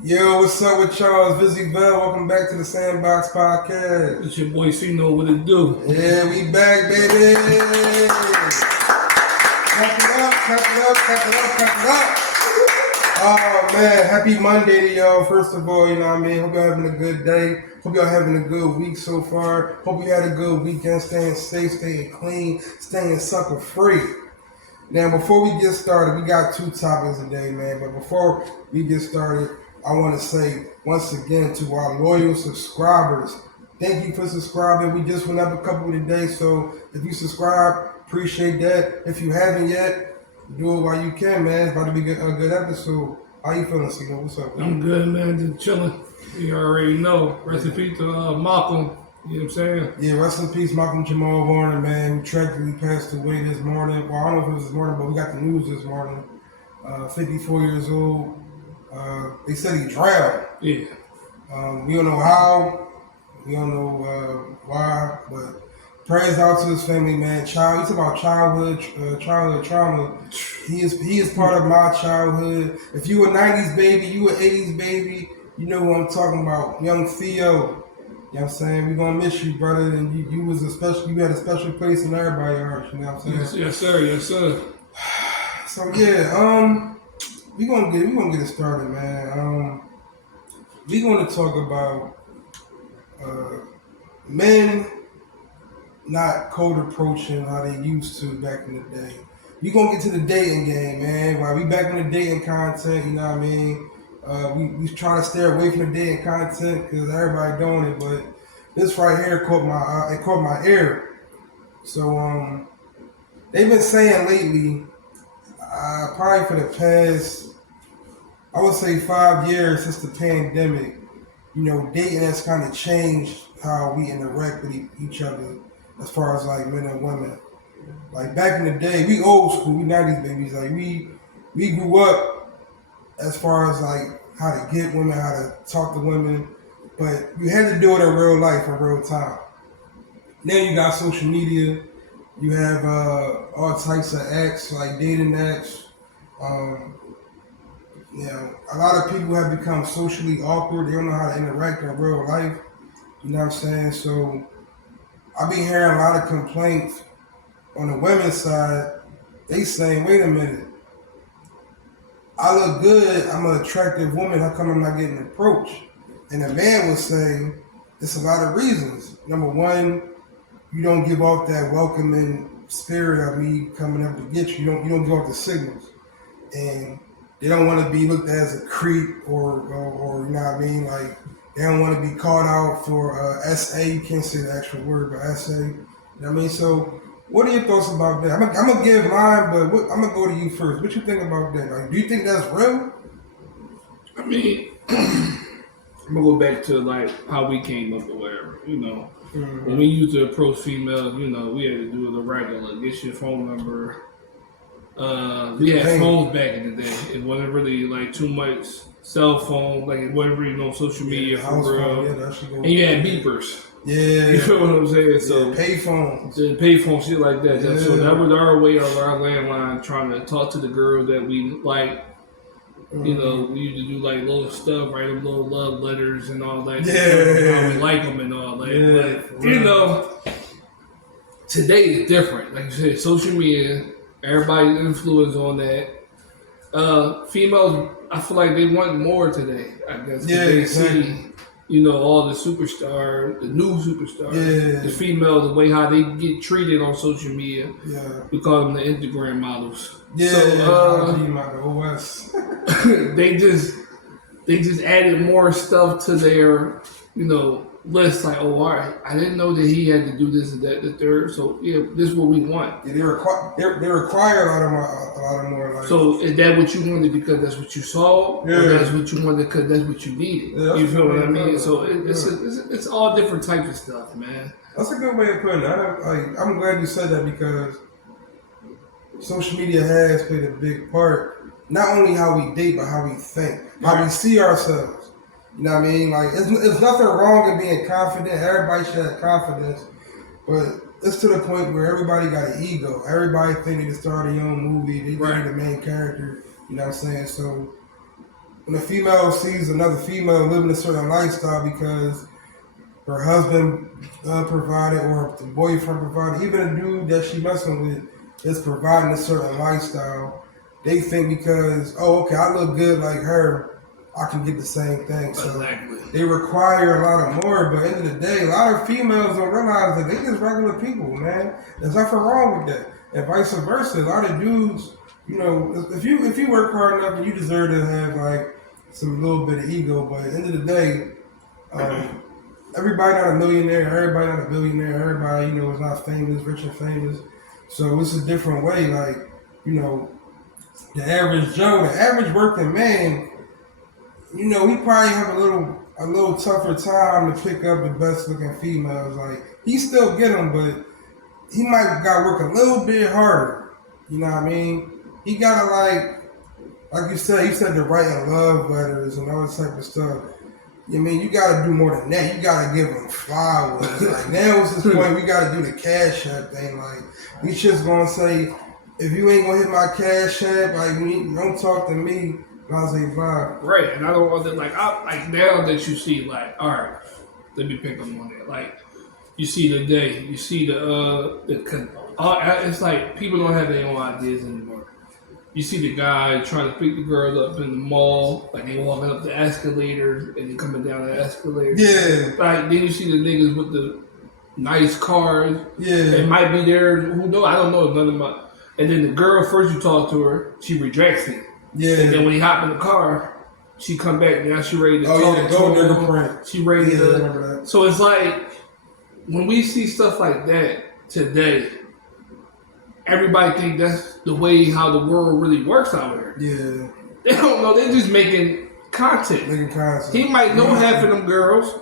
Yo, what's up with y'all? It's Vizzy Bell. Welcome back to the Sandbox Podcast. It's your boy C-No, what it do? Yeah, we back, baby. Clap it up, clap it up, clap it up, clap it up. Oh, man. Happy Monday to y'all. First of all, you know what I mean? Hope y'all having a good day. Hope y'all having a good week so far. Hope you had a good weekend, staying safe, staying clean, staying sucker free. Now, before we get started, we got two topics today, man. But before we get started, I want to say once again to our loyal subscribers, thank you for subscribing. We just went up a couple today, so if you subscribe, appreciate that. If you haven't yet, do it while you can, man. It's about to be a good episode. How you feeling, Cito? What's up, man? I'm good, man. Just chilling. You already know. Rest in peace to Malcolm. You know what I'm saying? Yeah, rest in peace, Malcolm Jamal Warner, man, who tragically passed away this morning. Well, I don't know if it was this morning, but we got the news this morning. 54 years old. They said he drowned. Yeah. We don't know how. We don't know why, but prayers out to his family, man. You talk about childhood trauma. He is part of my childhood. If you a 90s baby, you an 80s baby, you know what I'm talking about. Young Theo. You know what I'm saying? We're gonna miss you, brother. And you had a special place in everybody's heart, you know what I'm saying? Yes, sir, yes, sir. So yeah, we gonna get it started, man. We gonna talk about men not cold approaching how they used to back in the day. We gonna get to the dating game, man. While we back on the dating content, you know what I mean? We try to stay away from the dating content because everybody doing it, but this right here caught my ear. So they've been saying lately, probably for the past, I would say 5 years since the pandemic, you know, dating has kind of changed how we interact with each other as far as like men and women. Like back in the day, we old school, we 90s babies. Like we grew up as far as like how to get women, how to talk to women, but you had to do it in real life, in real time. Now you got social media, you have all types of apps, like dating apps. You know, a lot of people have become socially awkward. They don't know how to interact in real life. You know what I'm saying? So I've been hearing a lot of complaints on the women's side. They saying, wait a minute, I look good, I'm an attractive woman, how come I'm not getting approached? And the man was saying, it's a lot of reasons. Number one, you don't give off that welcoming spirit of me coming up to get you. You don't give off the signals. And they don't want to be looked at as a creep or you know what I mean? Like, they don't want to be called out for SA. You can't say the actual word, but SA. You know what I mean? So, what are your thoughts about that? I'm gonna give mine, but I'm gonna go to you first. What you think about that? Like, do you think that's real? I mean, I'm gonna go back to like how we came up or whatever. You know, when we used to approach females, you know, we had to do the regular, get your phone number. We had phones back in the day. It wasn't really like too much cell phone, like it wasn't really no social media for real. And you had beepers. Yeah. You feel what I'm saying? So payphones. Payphone shit like that. Yeah. So that was our way of our landline trying to talk to the girl that we like. You know, we used to do like little stuff, write them little love letters and all that. Yeah. How we like them and all that. Yeah, but, you know, today is different. Like you said, social media, everybody's influence on that. Females, I feel like they want more today, I guess. Yeah, they exactly. see, you know, all the superstars, the new superstars, yeah. the females, the way how they get treated on social media. Yeah. We call them the Instagram models. Yeah, so, the OS. they just added more stuff to their, you know, list. Like, oh, all right, I didn't know that he had to do this and that, the third. So yeah, this is what we want. Yeah, they require a lot more. Like, so is that what you wanted because that's what you saw, yeah. or that's what you wanted because that's what you needed? Yeah, you feel what I mean? So it's all different types of stuff, man. That's a good way of putting it. I'm glad you said that because social media has played a big part. Not only how we date, but how we think, how we see ourselves. You know what I mean? Like, it's nothing wrong in being confident. Everybody should have confidence. But it's to the point where everybody got an ego. Everybody think they can start their own movie. They think they're the main character. You know what I'm saying? So when a female sees another female living a certain lifestyle because her husband provided or the boyfriend provided, even a dude that she messing with is providing a certain lifestyle, they think because, oh, okay, I look good like her, I can get the same thing. So exactly. They require a lot of more, but at the end of the day, a lot of females don't realize that they just regular people, man. There's nothing wrong with that. And vice versa. A lot of dudes, you know, if you work hard enough, you deserve to have like some little bit of ego, but at the end of the day, everybody not a millionaire, everybody not a billionaire, everybody, you know, is not famous, rich and famous. So it's a different way. Like, you know, the average Joe, the average working man, you know, he probably have a little tougher time to pick up the best looking females. Like, he still get them, but he might got to work a little bit harder. You know what I mean? He gotta like you said the writing love letters and all this type of stuff. I mean, you gotta do more than that. You gotta give them flowers. Like, now it's this point we gotta do the cash app thing. Like, we just gonna say, if you ain't gonna hit my cash app, like, don't talk to me. I'll say bye. Right, and I don't want to like now that you see like, all right, let me pick up on that. Like, you see the day, you see it's like people don't have their own ideas anymore. You see the guy trying to pick the girl up in the mall, like they walking up the escalator and they coming down the escalator. Yeah. Like, then you see the niggas with the nice cars. Yeah. It might be there. Who knows? I don't know nothing about. And then the girl, first you talk to her, she rejects it. Yeah. And then when he hop in the car, she come back. Now she ready to talk to him. She ready I to. remember that. So it's like when we see stuff like that today, everybody think that's the way how the world really works out here. Yeah. They don't know. They're just making content. He might know half of them girls.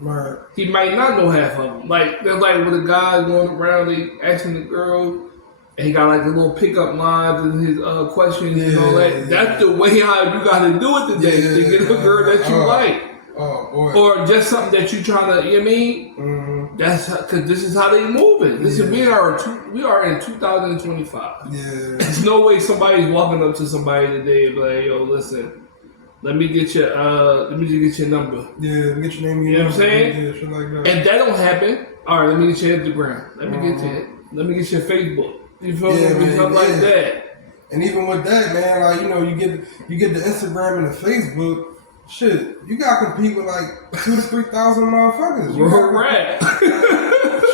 Right. He might not know half of them. Like, there's like with a guy going around, they asking the girl, and he got like the little pickup lines and his questions and all that. Yeah. That's the way how you got to do it today to get a girl that you like. Oh, boy. Or just something that you trying to, you know what I mean? Mm-hmm. That's because this is how they moving. Listen, we are in 2025. Yeah. There's no way somebody's walking up to somebody today and be like, yo, listen, let me just get your number. Yeah, let me get your name. You know what I'm saying? Yeah, shit like that. And that don't happen. All right, let me get your Instagram. Let me get your Facebook. You feel me? Something like that. And even with that, man, like, you know, you get the Instagram and the Facebook. Shit, you gotta compete with like 2,000 to 3,000 motherfuckers. Right.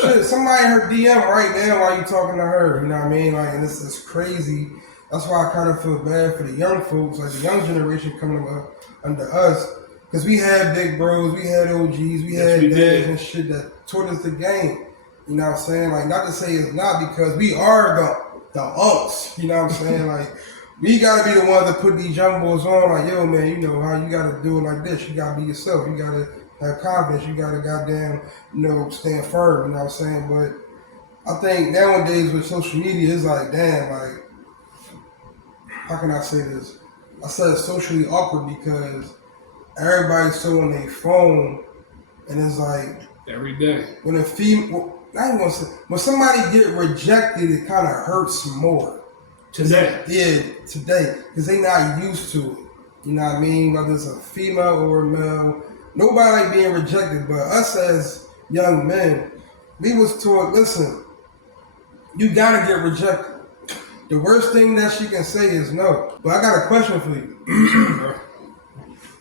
Shit, somebody in her DM right now while you talking to her. You know what I mean? Like, and it's crazy. That's why I kind of feel bad for the young folks, like the young generation coming up under us, because we had big bros, we had OGs, we had dads and shit that taught us the game. You know what I'm saying? Like, not to say it's not, because we are the unks. You know what I'm saying? Like, we gotta be the ones that put these young boys on. Like, yo, man, you know how you gotta do it like this. You gotta be yourself. You gotta have confidence. You gotta goddamn, you know, stand firm. You know what I'm saying? But I think nowadays with social media, it's like, damn, like, how can I say this? I said it's socially awkward because everybody's so on their phone, and it's like every day when a female. I ain't gonna say, when somebody get rejected, it kind of hurts more. Today. Yeah, today. Because they not used to it. You know what I mean? Whether it's a female or a male. Nobody like being rejected, but us as young men, we was taught, listen, you gotta get rejected. The worst thing that she can say is no. But I got a question for you.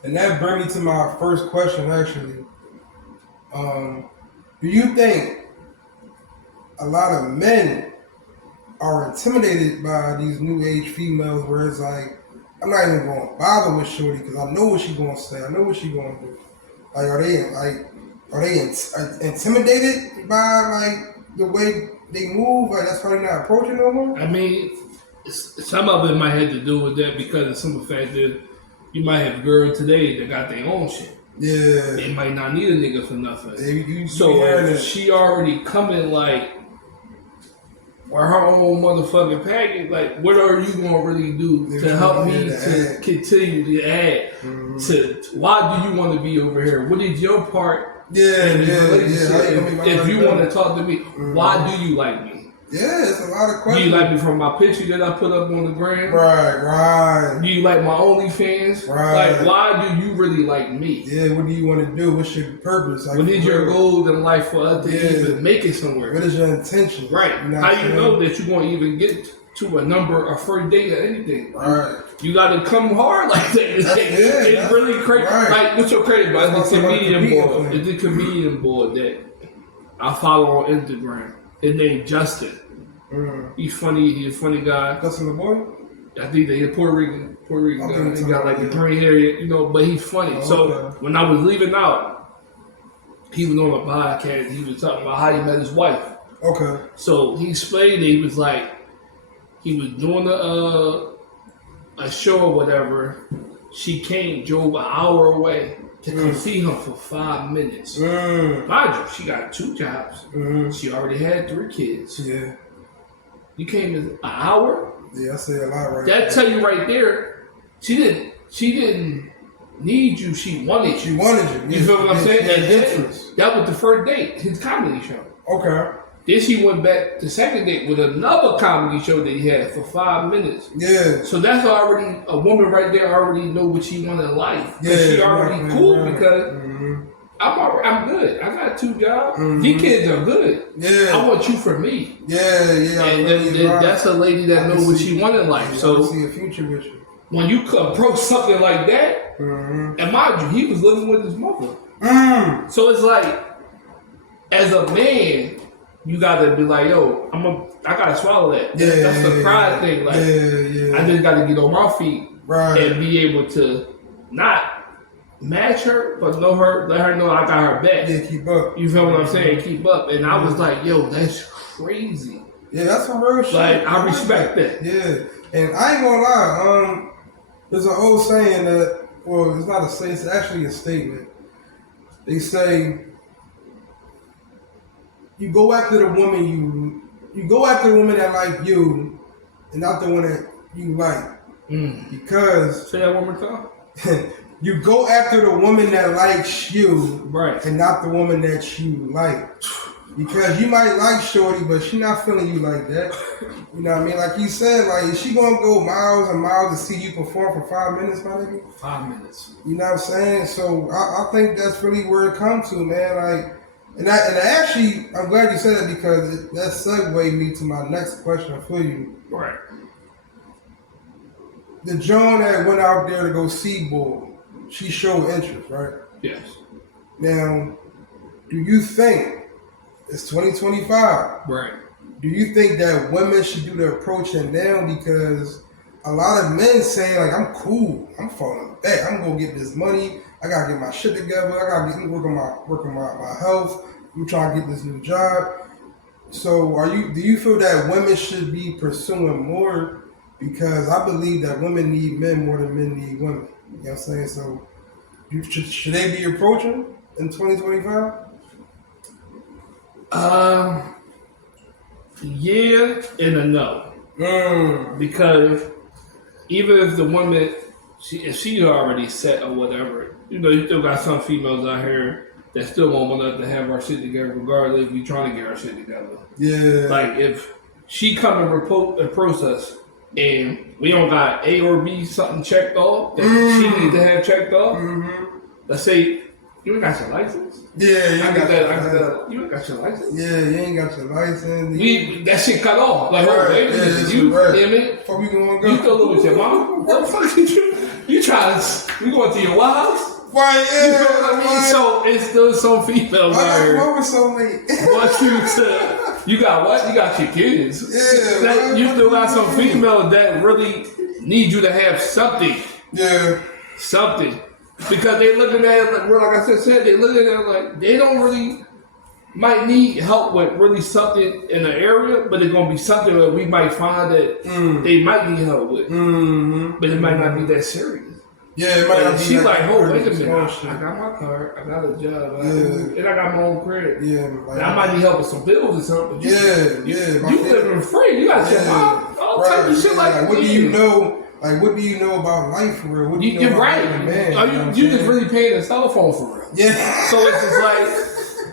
And that brings me to my first question, actually. Do you think a lot of men are intimidated by these new age females where it's like, I'm not even going to bother with shorty because I know what she's going to say. I know what she's going to do. Like, are they intimidated by like the way they move? Like, that's why they're not approaching no more? I mean, some of it might have to do with that because of some of the fact that you might have girls today that got their own shit. Yeah. They might not need a nigga for nothing. So if she already coming like or her own motherfucking package, like, what are you gonna really do to help me to continue to add? Mm-hmm. To why do you want to be over here? What is your part? Yeah. If you want to talk to me, why do you like me? Yeah, it's a lot of Do questions. you like me from my picture that I put up on the gram? Right. Do you like my OnlyFans? Right. Like, why do you really like me? Yeah, what do you want to do? What's your purpose? Like, what is your goal in life for us to even make it somewhere? What is your intention? Right. You know how you know that you're going to even get to a number, a first date or anything? Right. You got to come hard like that. It's really crazy. Right. Like, what's so crazy about the comedian boy? It's the comedian boy that I follow on Instagram. His name Justin. He's funny. He's a funny guy. Justin the boy? I think they're Puerto Rican guy. He got like the green hair, you know, but he's funny. So when I was leaving out, he was on a podcast. He was talking about how he met his wife. Okay. So he explained it. He was like, he was doing a show or whatever. She drove an hour away to come see him for 5 minutes. Mind you, she got 2 jobs. She already had 3 kids. Yeah. You came in an hour? Yeah, I say a lot right That tell you right there, she didn't need you, she wanted you. She wanted you. You feel what I'm saying? Interest. That was the first date, his comedy show. Okay. Then she went back to second date with another comedy show that he had for 5 minutes. Yeah. So that's already, a woman right there already know what she wanted in life. Yeah. She already cool because I'm good. I got 2 jobs. These kids are good. Yeah. I want you for me. Yeah. And that's a lady that knows what she wanted in life. So see a future with you. When you approach something like that, and mind you, he was living with his mother. So it's like, as a man, you gotta be like, yo, I gotta swallow that. Yeah, that's the pride thing. Like, I just gotta get on my feet and be able to not match her, but know her, let her know I got her back. Yeah, keep up. You feel what I'm saying? Keep up. And I was like, yo, that's crazy. Yeah, that's some real shit. Like, I respect that. Yeah, and I ain't gonna lie. There's an old saying that, well, it's not a saying, it's actually a statement. They say, you go after the woman you go after the woman that like you, and not the one that you like, because say that one more time. You go after the woman that likes you, right, and not the woman that you like. Because you might like shorty, but she not feeling you like that. You know what I mean? Like you said, like, is she gonna go miles and miles to see you perform for 5 minutes, my nigga? 5 minutes. You know what I'm saying? So I think that's really where it comes to, man. Like, and I actually, I'm glad you said that because that segued me to my next question for you. Right. The Joan that went out there to go see Bull, she showed interest, right? Yes. Now, do you think, it's 2025. Right. Do you think that women should do the approaching now? Because a lot of men saying, like, I'm cool, I'm falling back, I'm gonna get this money, I gotta get my shit together, I gotta get work on my health, I'm trying to get this new job. So do you feel that women should be pursuing more? Because I believe that women need men more than men need women. You know what I'm saying? So should they be approaching in 2025? Yeah and a no. Because even if the woman, if she's already set or whatever, you know, you still got some females out here that still won't want us to have our shit together regardless if we trying to get our shit together. Yeah. Like, if she come and approach us and we don't got A or B something checked off that she needs to have checked off, let's say, you ain't got your license? Yeah, you ain't got your license? Yeah, you ain't got your license. That shit cut off. Like, wait a minute. You, damn it. Where we gonna go? You still live with your mom? What the fuck did you trying to, you going to your house? Right, yeah. You know what I mean? Right. So, it's still some females out here. Why was so late? You got what? You got your kids. Yeah. You still got some females that really need you to have something. Yeah. Something. Because they looking at it, like I said, they looking at it like they don't really, might need help with really something in the area, but it's going to be something that we might find that they might need help with. But it might not be that serious. Yeah, it might not be. She's like, oh, wait a minute. I got my car, I got a job, and I got my own credit. Yeah, like, I might need help with some bills or something. You living free. You got your mom, all type of shit like that. What do you know? Like, what do you know about life for real? What do you know you're about right. Man, you just really paying a cell phone for real. Yeah. So it's just like,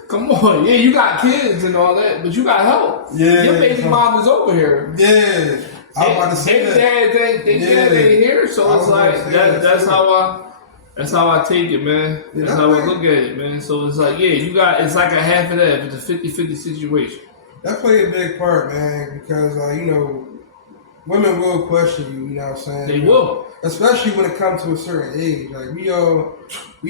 Come on, yeah, you got kids and all that, but you got help. Yeah, your baby mom is over here. Yeah, I was about to say that. Dad ain't here, so it's like that's how I take it, man. That's how I look at it, man. So it's like, it's like a half of that. It's a 50-50 situation. That played a big part, man, because women will question you. You know what I'm saying? They will, especially when it comes to a certain age. Like we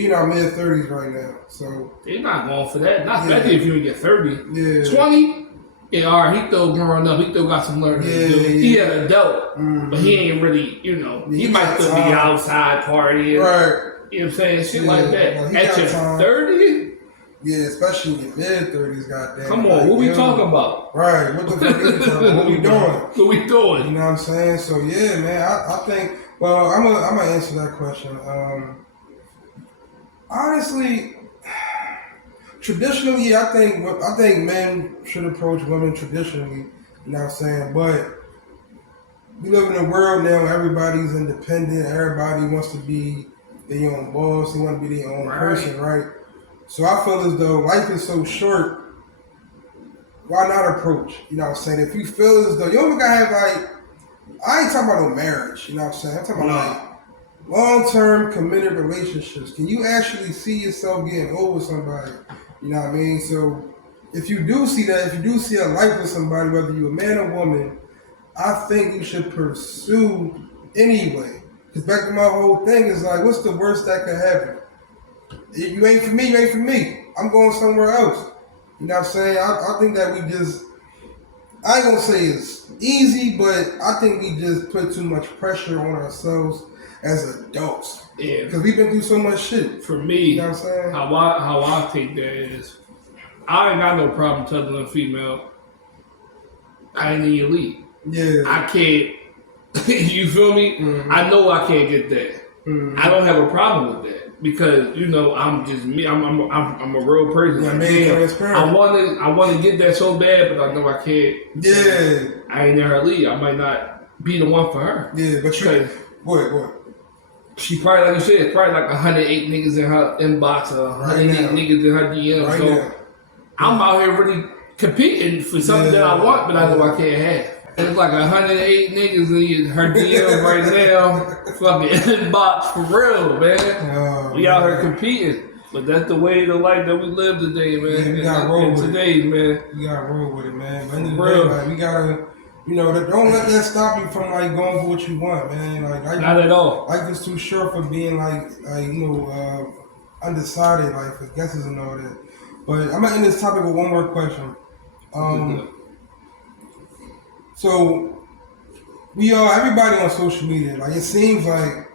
in our mid-30s right now, so they're not going for that. Not especially if you get 30. Yeah, 20. Yeah, all right. He still growing up. He still got some learning to do. He an adult, but he ain't really. He might still be outside partying. Right. You know what I'm saying? Shit like that. At your 30? Yeah, especially in your mid-30s, goddamn. Come on, what we talking about? Right, what the fuck are you talking about? What we doing? What we doing? You know what I'm saying? So, yeah, man, I think, well, I'm gonna answer that question. Honestly, traditionally, I think men should approach women traditionally, you know what I'm saying? But we live in a world now, everybody's independent, everybody wants to be their own boss, they want to be their own person, right? So I feel as though life is so short, why not approach? You know what I'm saying? If you feel as though, you only gotta have I ain't talking about no marriage, you know what I'm saying? I'm talking about long-term committed relationships. Can you actually see yourself getting over somebody? You know what I mean? So if you do see that, if you do see a life with somebody, whether you're a man or woman, I think you should pursue anyway. Because back to my whole thing is like, what's the worst that could happen? You ain't for me, you ain't for me. I'm going somewhere else. You know what I'm saying? I think that we just, I ain't gonna say it's easy, but I think we just put too much pressure on ourselves as adults. Yeah. Because we've been through so much shit. For me, you know what I'm saying? How I take that is, I ain't got no problem telling a female, I ain't in your league. Yeah. I can't, you feel me? Mm-hmm. I know I can't get that. Mm-hmm. I don't have a problem with that. Because I'm just me. I'm a real person. I want to get that so bad, but I know I can't. Yeah, I ain't in her league. I might not be the one for her. Yeah, but what? She probably, like you said, probably like 108 niggas in her inbox or 108 niggas in her DM. Right so now. I'm out here really competing for something that I want, but I know I can't have. There's like 108 niggas in her DM right now, fucking inbox for real, man. We out here competing, but that's the way of life that we live today, man. Yeah, we gotta roll with today, it. Man. We gotta roll with it, man. But in the day, like, we gotta, don't let that stop you from like going for what you want, man. Like not at all. Life is too short for being undecided, like for guesses and all that. But I'm gonna end this topic with one more question. So, everybody on social media, like it seems like,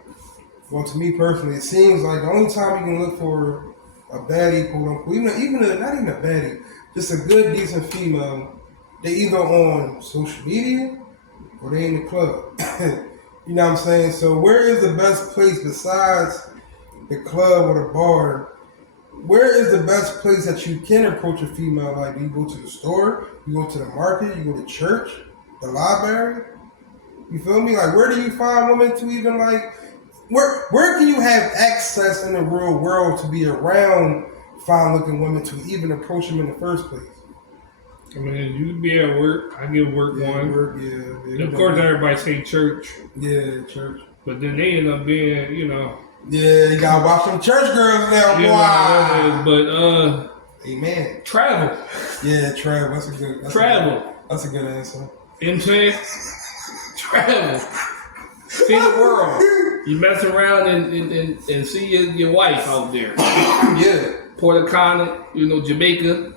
well, to me personally, it seems like the only time you can look for a baddie, quote unquote, not even a baddie, just a good, decent female, they either on social media or they in the club. You know what I'm saying? So, where is the best place besides the club or the bar? Where is the best place that you can approach a female? Like, do you go to the store? You go to the market? You go to church? The library? You feel me? Like, where do you find women to even like? Where can you have access in the real world to be around fine-looking women to even approach them in the first place? I mean, you be at work. I give work one. Yeah. Of course, everybody say church. Yeah, church. But then they end up being, Yeah, you gotta watch them church girls now, boy. But amen. Travel. Yeah, travel. That's a good. That's a good answer. You know what I'm saying? Travel. See the world. You mess around and see your wife out there. Yeah. Puerto Cana, Jamaica,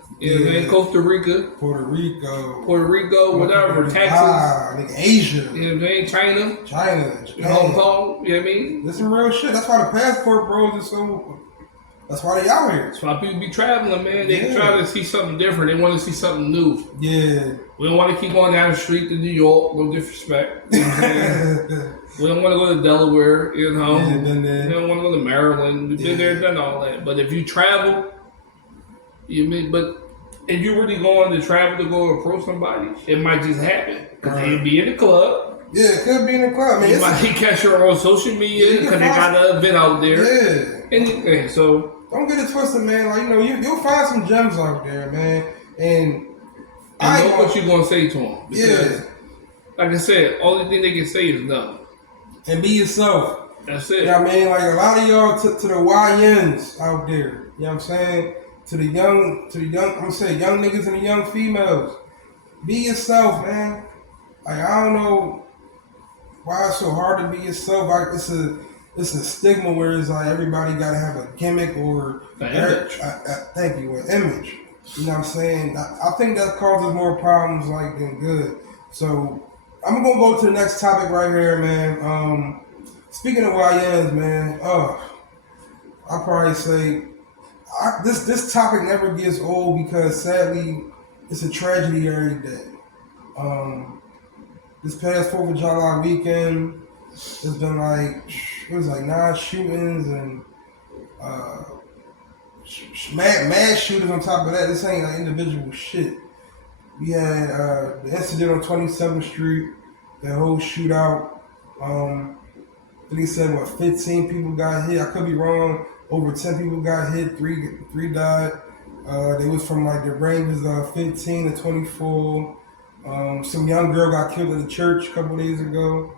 Costa Rica. Puerto Rico, whatever. Texas. Asia. You know what I'm saying? China. Japan. Hong Kong. You know what I mean? This is real shit. That's why the passport bros is so. That's why they out here. That's why people be traveling, man. They try to see something different. They want to see something new. Yeah. We don't want to keep going down the street to New York. No disrespect. You know what I'm saying? We don't want to go to Delaware. Yeah, we don't want to go to Maryland. We've been there, done all that. But if you travel, but if you really going to travel to go approach somebody, it might just happen. Because they'll be in the club. Yeah, it could be in the club. Man, you might catch her on social media because they got an event out there. Yeah. Anything. So don't get it twisted, man. Like, you'll find some gems out there, man. And I know what you're gonna say to them. Yeah. Like I said, only thing they can say is no. And be yourself. That's it. You know what I mean? Like a lot of y'all to the YNs out there. You know what I'm saying? To the young, I'm gonna say young niggas and the young females. Be yourself, man. Like, I don't know why it's so hard to be yourself. Like, it's a stigma where it's like everybody gotta have a gimmick or an image. Thank you, an image. You know what I'm saying? I think that causes more problems like than good. So I'm gonna go to the next topic right here, man. Speaking of YNs, man, I'll probably say this topic never gets old because sadly it's a tragedy every day. This past 4th of July weekend, there's been it was 9 shootings and mass shootings on top of that. This ain't like individual shit. We had the incident on 27th Street, that whole shootout. They said 15 people got hit. I could be wrong. Over 10 people got hit. Three died. They was from the ranges of 15 to 24. Some young girl got killed in the church a couple days ago.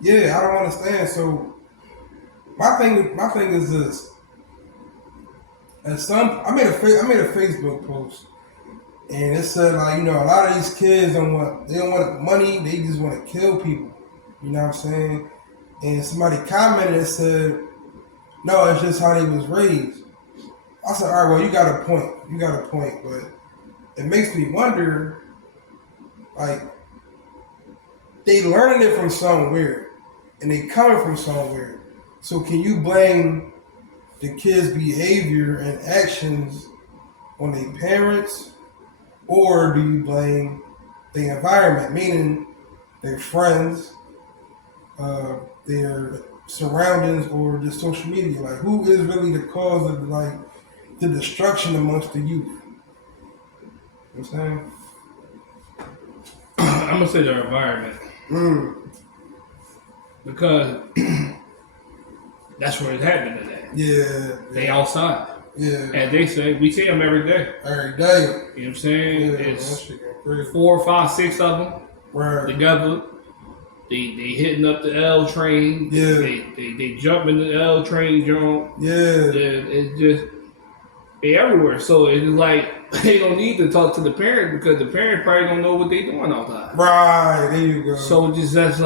Yeah, I don't understand. So my thing is this. I made a Facebook post, and it said a lot of these kids don't want money. They just want to kill people. You know what I'm saying? And somebody commented and said, no, it's just how they was raised. I said, all right, well, you got a point, but it makes me wonder, they learning it from somewhere, and they coming from somewhere. So can you blame the kids' behavior and actions on their parents, or do you blame the environment, meaning their friends, their surroundings, or just social media? Like, who is really the cause of the destruction amongst the youth? You know what I'm saying? I'm gonna say their environment. Because that's where it's happening today. Yeah. They outside. Yeah. And they say, we see them every day. Every day. You know what I'm saying? Yeah, it's 4, 5, 6 of them together. They hitting up the L train. Yeah. They jumping the L train jump. Yeah. It's just, they everywhere. So it's like, they don't need to talk to the parent because the parent probably don't know what they doing all the time. Right. There you go. So that's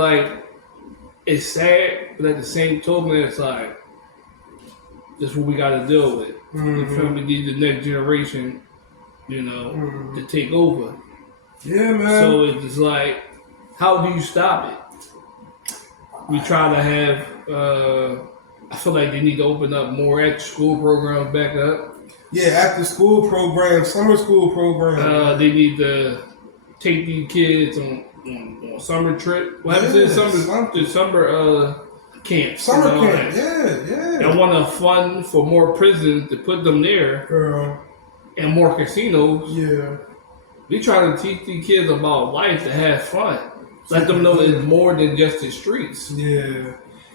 it's sad, but at the same token, it's like, that's what we got to deal with. The family need the next generation, to take over. Yeah, man. So it's just like, how do you stop it? We try to have, I feel like they need to open up more after-school programs back up. Yeah, after-school programs, summer school programs. They need to take these kids on summer trip. What happens in summer camps? Summer camp, yeah. I want to fund for more prisons to put them there, and more casinos. Yeah. We try to teach these kids about life to have fun. Let them know it's more than just the streets. Yeah.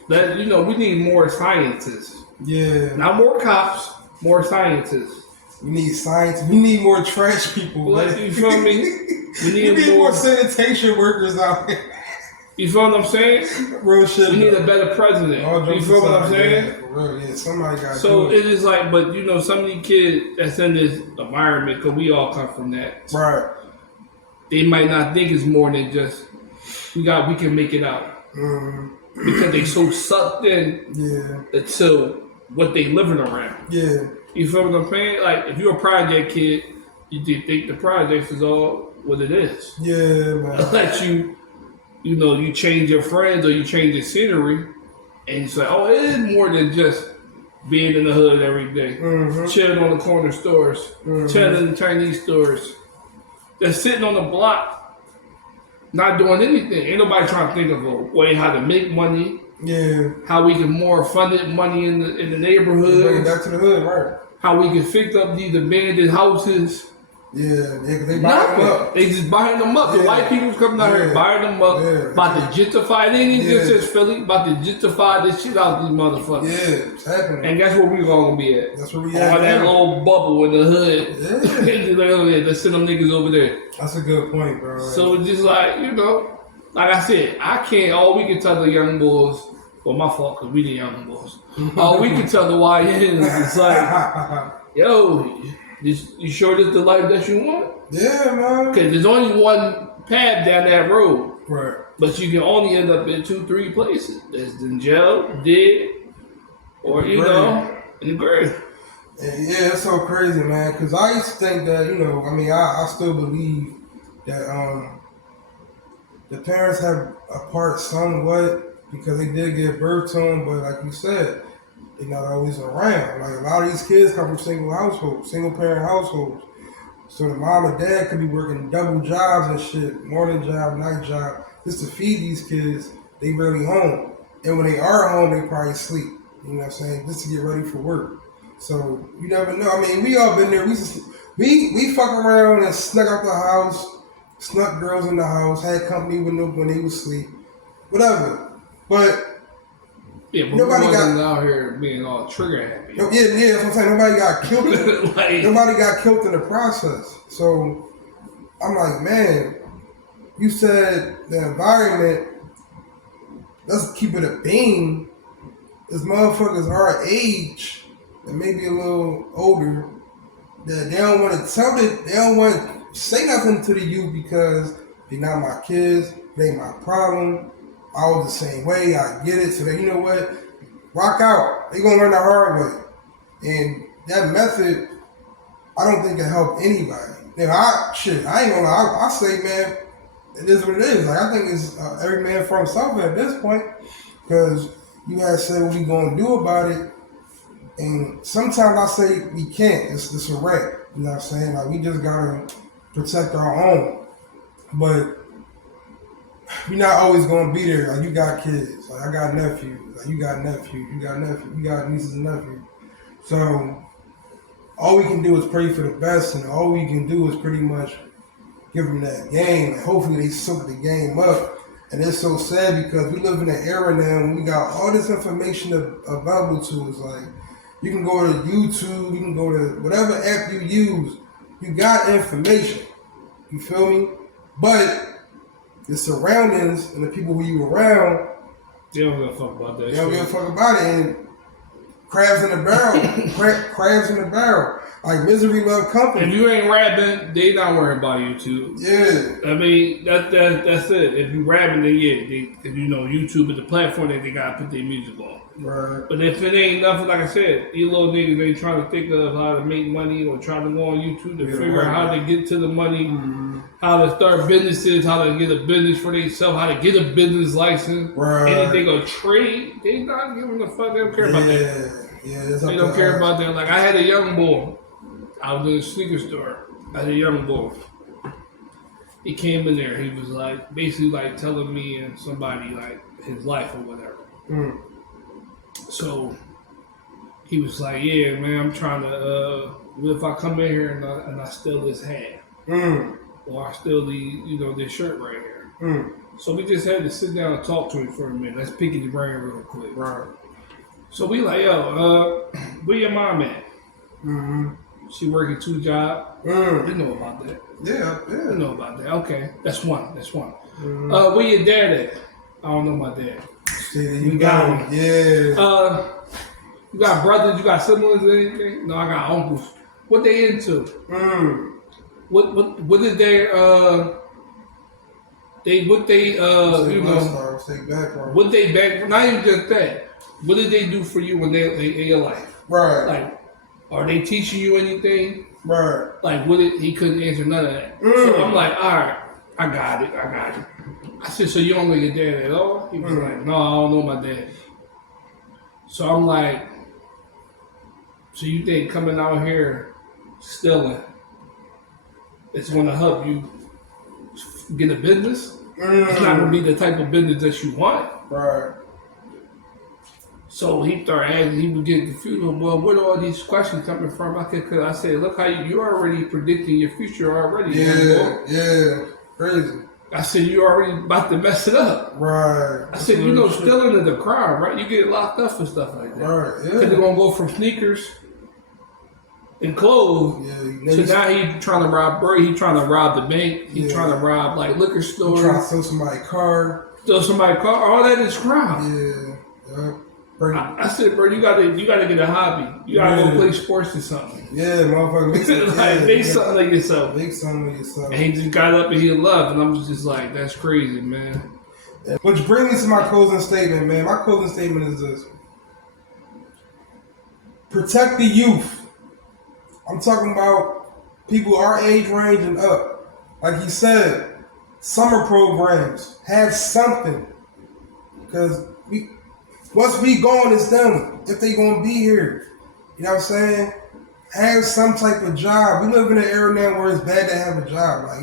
That we need more scientists. Yeah. Not more cops, more scientists. We need science. We need more trash people. You feel me? We need more sanitation workers out here. You feel what I'm saying? Real shit. We need a better president. You feel what I'm saying? Yeah, for real. Yeah, somebody got to So it is like, but some of these kids that's in this environment, because we all come from that. Right. They might not think it's more than just, we can make it out. Because they so sucked in to what they living around. Yeah. You feel what I'm saying? Like, if you're a project kid, you think the project is all what it is. Yeah, man. Unless you change your friends or you change the scenery, and you say, oh, it is more than just being in the hood every day. Chilling on the corner stores, chilling in the Chinese stores. They're sitting on the block, not doing anything. Ain't nobody trying to think of a way how to make money. Yeah. How we can more funded money in the neighborhood. Bring it back to the hood, right? How we can fix up these abandoned houses. Yeah, they buy them up. They just buying them up. The white people's coming out here buying them up. About to gentrify. It ain't even just Philly. About to gentrify this shit out of these motherfuckers. Yeah, it's happening. And that's where we gonna be at. That's where we at. All that little bubble in the hood. Yeah. Let's send them niggas over there. That's a good point, bro. So it's just like, like I said, all we can tell the young boys, well, my fault, because we the young boys. All we can tell the YNs is like, yo, you sure this the life that you want? Yeah, man. Because there's only one path down that road. Right. But you can only end up in 2-3 places. That's in jail, dead, or, in the grave. Yeah, it's so crazy, man. Because I used to think that, I still believe that the parents have a part somewhat because they did give birth to them, but like you said, they're not always around. Like a lot of these kids come from single parent households. So the mom and dad could be working double jobs and shit, morning job, night job, just to feed these kids. They really home. And when they are home, they probably sleep. You know what I'm saying? Just to get ready for work. So you never know. I mean, we all been there. We fuck around and snuck out the house, snuck girls in the house, had company with them when they was asleep. Whatever. But nobody got out here being all trigger happy. Yeah, that's what I'm saying. Nobody got killed. Nobody got killed in the process. So I'm like, man, you said the environment. Let's keep it a beam. This motherfuckers our age and maybe a little older that they don't want to tell it. They don't want to say nothing to the youth because they're not my kids. They ain't my problem. I was the same way. I get it. So that, you know what? Rock out. They gonna learn the hard way. And that method, I don't think it help anybody. I ain't gonna lie. I say, man, it is what it is. Like I think it's every man for himself at this point, because you gotta say what we gonna do about it. And sometimes I say we can't. It's a wreck. You know what I'm saying? Like we just gotta protect our own. But you're not always gonna be there. Like you got kids. Like I got nephews. Like you got nephews. You got nieces and nephews. So all we can do is pray for the best, and all we can do is pretty much give them that game. And hopefully they soak the game up. And it's so sad because we live in an era now when we got all this information available to us. Like you can go to YouTube, you can go to whatever app you use. You got information. You feel me? But the surroundings and the people who you around, they don't give a fuck about that. They don't give a fuck about it. And crabs in the barrel, crabs in the barrel. Like misery love company. If you ain't rapping, they not worrying about you too. Yeah. I mean that's it. If you rapping, then YouTube is the platform that they gotta put their music on. Right. But if it ain't nothing, like I said, these little niggas ain't trying to think of how to make money or trying to go on YouTube to figure out how to get to the money, how to start businesses, how to get a business for themselves, how to get a business license, anything or trade. They not giving a fuck. They don't care about that. Yeah, they don't care about that. Like I had a young boy. I was in a sneaker store. I had a young boy. He came in there. He was like, basically like telling me and somebody like his life or whatever. So he was like, yeah, man, I'm trying to, what if I come in here and I steal this hat? Or I steal this shirt right here. So we just had to sit down and talk to him for a minute. Let's pick his brain real quick. Right. So we like, yo, where your mom at? She working 2 jobs. You know about that. Yeah. You know about that. Okay, that's one. Where your dad at? I don't know my dad. You got him. Yeah. You got brothers? You got siblings or anything? No, I got uncles. What they into? What is their what they back? Not even just that. What did they do for you when they in your life? Right. Like, are they teaching you anything? Right. Like, he couldn't answer none of that. So I'm like, all right, I got it. I said, so you don't know your dad at all? He was like, no, I don't know my dad. So I'm like, so you think coming out here stealing, it's going to help you get a business? It's not going to be the type of business that you want. Right. So he started asking, he would get confused. Well, where do all these questions coming from? I said, look how you're already predicting your future already. Yeah, crazy. I said, you're already about to mess it up. Right. I said, stealing is a crime, right? You get locked up for stuff like that. Right, yeah. Because they're going to go from sneakers and clothes to now he trying to rob Brady. He trying to rob the bank. He trying to rob, like, liquor stores. He trying to steal somebody's car. All that is crime. Yeah. I said, bro, you gotta get a hobby. You gotta go play sports or something. Yeah, motherfucker. Make something of yourself. Make something of yourself. And he just got up and he left, and I'm just like, that's crazy, man. Yeah. Which brings me to my closing statement, man. My closing statement is this: protect the youth. I'm talking about people our age range and up. Like he said, summer programs, have something, because once we gone, it's them. If they gonna be here, you know what I'm saying? Have some type of job. We live in an era now where it's bad to have a job. Like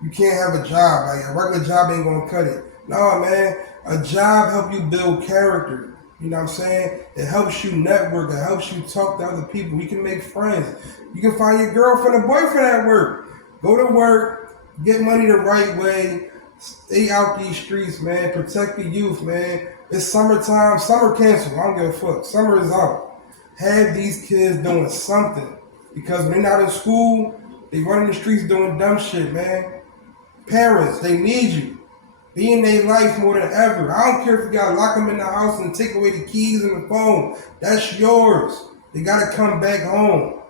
you can't have a job. Like a regular job ain't gonna cut it. No, man. A job help you build character. You know what I'm saying? It helps you network. It helps you talk to other people. You can make friends. You can find your girlfriend or boyfriend at work. Go to work. Get money the right way. Stay out these streets, man. Protect the youth, man. It's summertime. Summer canceled. I don't give a fuck. Summer is out. Have these kids doing something. Because when they're not in school, they run in the streets doing dumb shit, man. Parents, they need you. Be in their life more than ever. I don't care if you gotta lock them in the house and take away the keys and the phone. That's yours. They gotta come back home.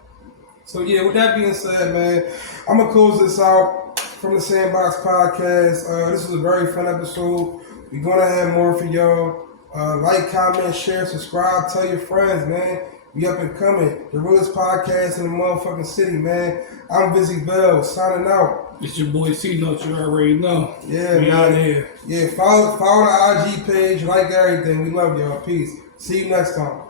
So yeah, with that being said, man, I'm gonna close this out from the Sandbox Podcast. This was a very fun episode. We're gonna have more for y'all. Like, comment, share, subscribe, tell your friends, man. We up and coming. The realest podcast in the motherfucking city, man. I'm Busy Bell, signing out. It's your boy C-Note, you already know. Yeah, we man. out here. Yeah, follow the IG page, like everything. We love y'all. Peace. See you next time.